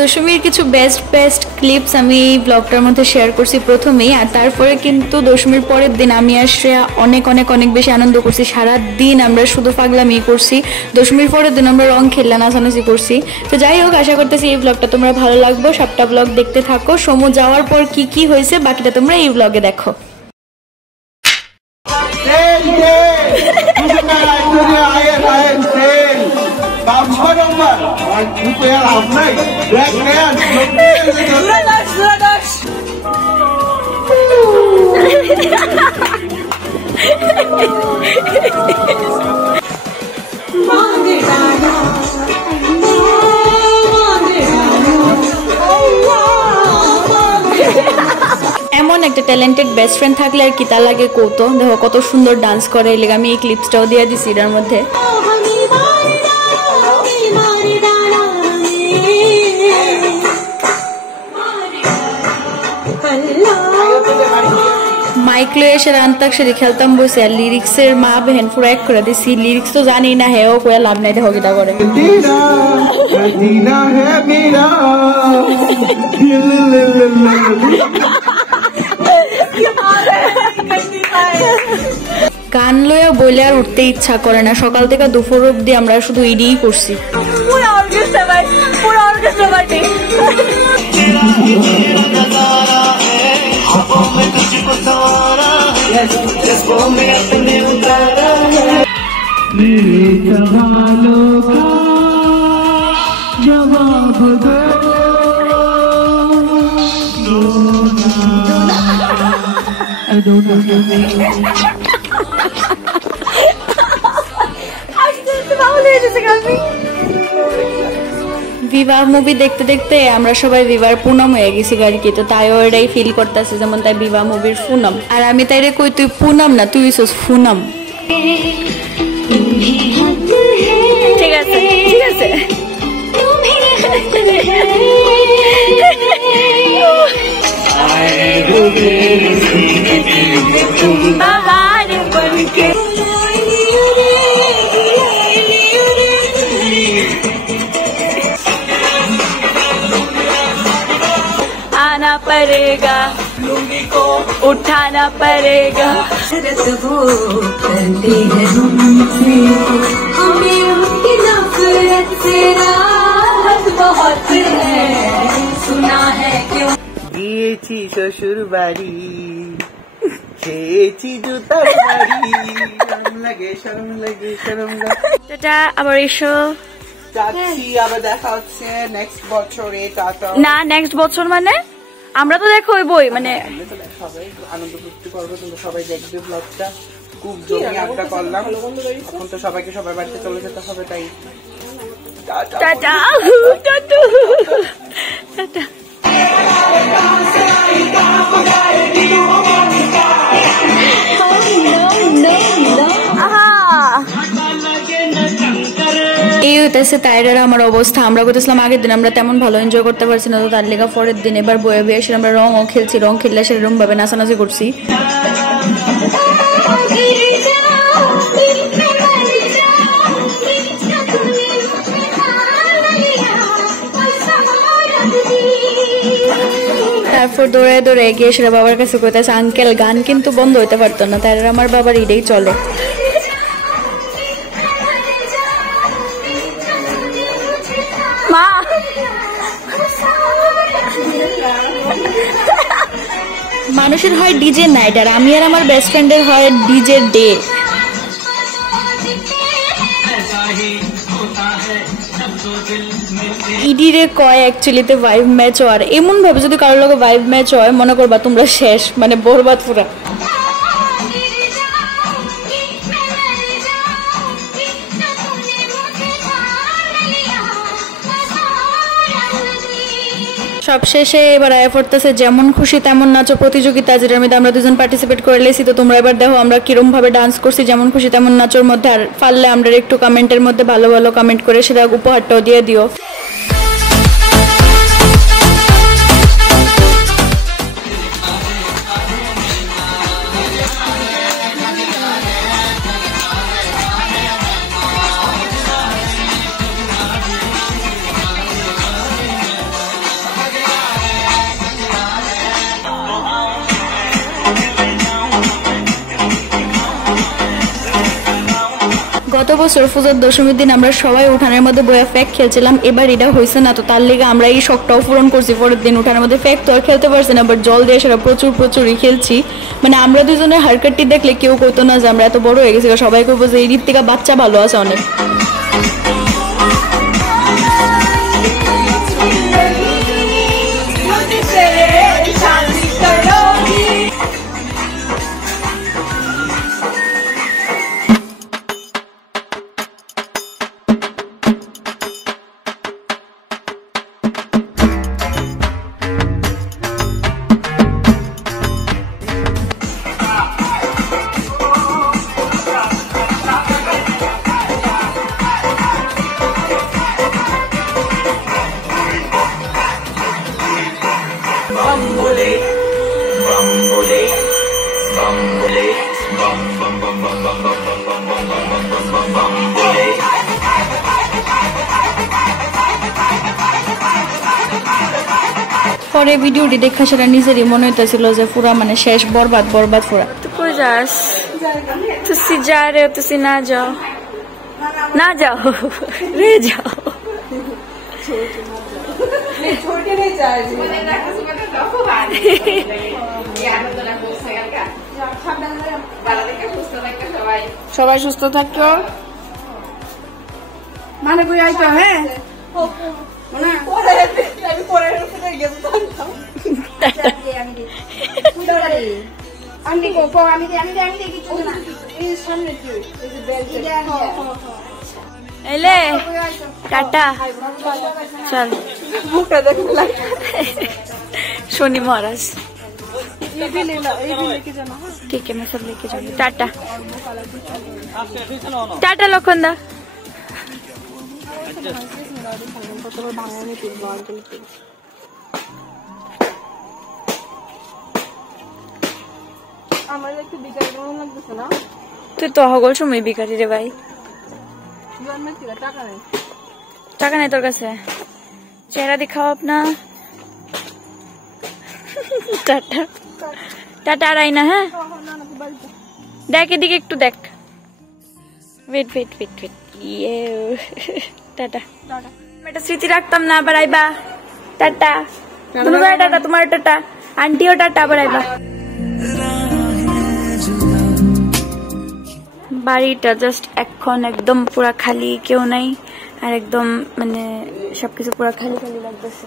দশমীর কিছু best clips আমি ব্লগটার মধ্যে শেয়ার করছি প্রথমেই, আর তারপরে কিন্তু দশমীর পরের দিন আমি আর শ্রেয়া অনেক বেশি আনন্দ করছি। সারা দিন আমরা শুধু পাগলামি করছি। দশমীর পরের দিন আমরা রং খেললা নাচানাচি করছি। তো যাই হোক, আশা করতেছি এই ব্লগটা তোমরা ভালো লাগবে। সবটা ব্লগ দেখতে থাকো। সমু যাওয়ার পর কি হয়েছে বাকিটা তোমরা এই ব্লগে দেখো। এমন একটা ট্যালেন্টেড বেস্ট ফ্রেন্ড থাকলে আর কি তা লাগে কৌতো। দেখো কত সুন্দর ডান্স করে, এই লেগে আমি এই ক্লিপসটাও দিয়ে দিছি এটার মধ্যে। মাইক লয়ে এসে আন্তাক্ষরী খেলতাম বসে, আর লিরিক্সের মা বেহেন পুরো এক করে দিছি। লিরিক্স তো জানি না, হেও কয়ে লাভ নাই, দেখো কিটা করে। গান লইয়া বইলে আর উঠতে ইচ্ছা করে না। সকাল থেকে দুপুর অব্দি আমরা শুধু ইডিই করছি। বিবাহ মুভি দেখতে দেখতে আমরা সবাই বিবাহ পুনম হয়ে গেছি আর কি। তো তাইও এটাই ফিল করতেছে, যেমন তাই বিবাহ মুভির পুনম। আর আমি তাইরে কই তুই পুনম না, তুই হইছস পুনম। ঠিক আছে ঠিক আছে। आना पड़ेगा, लुंगी को उठाना पड़ेगा। वो करते हैं हमसे, हमें उनकी नफरत से राहत बहुत है। सुना है क्यों গিয়েছি শ্বশুর বাড়ি, খেয়েছি জুতার বাড়ি, শরম লাগে টাটা। আবার এসো যাচ্ছি, আবার দেখা হচ্ছে নেক্সট বছরে। টাটা। না নেক্সট বছর মানে আমরা তো দেখো বই মানে সবাই আনন্দ ফুর্তি করবো, তোমরা সবাই দেখবে ব্লগটা। খুব জমি আড্ডা করলাম, এখন তো সবাইকে সবার বাড়িতে চলে যেতে হবে, তাই টাটা টাটা টাটা। এই হইতেছে তাইরার আমার অবস্থা। আমরা করতেছিলাম আগের দিন, আমরা তেমন ভালো এনজয় করতে পারছি না, তো তার লেগা পরের দিন এবার বয়ে বয়ে এসে আমরা রঙও খেলছি। রং খেললে সেরকম ভাবে নাচানাচি করছি। তারপর দৌড়ে দৌড়ে গিয়ে সেটা বাবার কাছে কইতেছে আঙ্কেল গান কিন্তু বন্ধ হইতে পারতো না। তাই আমার বাবার এটাই চলে। মা মানুষের হয় ডিজে নাইট, আর আমি আর আমার বেস্ট ফ্রেন্ডের হয় ডিজে ডে। ইডিরে কয় অ্যাকচুয়ালিতে ভাইব ম্যাচ হয়, আর এমন ভাবে যদি কারোর লগে ভাইব ম্যাচ হয় মনে করবা তোমরা শেষ, মানে বরবাদ পুরা। সবশেষে এবার আয়া পড়তেছে যেমন খুশি তেমন নাচো প্রতিযোগিতা, যেটার মধ্যে আমরা দুজন পার্টিসিপেট করে লেছি। তো তোমরা এবার দেখো আমরা কিরম ভাবে ডান্স করছি যেমন খুশি তেমন নাচোর মধ্যে। আর পারলে আমরা একটু কমেন্টের মধ্যে ভালো ভালো কমেন্ট করে সেটা উপহারটাও দিয়ে দিও। বছর পূজার দশমীর দিন আমরা সবাই উঠানের মধ্যে বয়া ফ্যাক খেলছিলাম, এবার এটা হয়েছে না, তো তার লেগে আমরা এই শখটাও পূরণ করছি। পরের দিন উঠানের মধ্যে ফ্যাক তো আর খেলতে পারছি না, বাট জল দিয়ে সেটা প্রচুরই খেলছি। মানে আমরা দুজনের হারকাটটি দেখলে কেউ কইতো না যে আমরা এত বড় হয়ে গেছি, সবাই কইবো যে এই ঋত্বিকা বাচ্চা ভালো আছে অনেক। পরে ভিডিওটি দেখা সেটা নিজেরই মনে হইতেছিল যে পুরা মানে শেষ বরবাদ পুরা। তো কই যাস? তুই যা রে, তুই না যাও না যাও রে যাও। সবাই সুস্থ থাকো, মানে কই আইতো। হ্যাঁ এলে টাটা চল। शनि महाराज ठीक है, मैं सब लेके जाऊंगी। टाटा टाटा लखनदा। তুই তো হগল সময় বিকারি রে ভাই, টাকা নাই তোর কাছে, চেহারা দেখাও আপনা। টাটা টাটা আর আইনা। হ্যাঁ দেখ এদিকে একটু দেখ, ওয়েট ওয়েট ওয়েট ওয়েট, ইয়ে টাটা। এটা স্মৃতি রাখতাম না, আবার আইবা। টাটা টাটা, তোমার টাটা, আন্টিও টাটা, আবার আইবা। বাড়িটা জাস্ট এখন একদম পুরা খালি, কেউ নাই, আর একদম মানে সবকিছু পুরা খালি খালি লাগতেছে।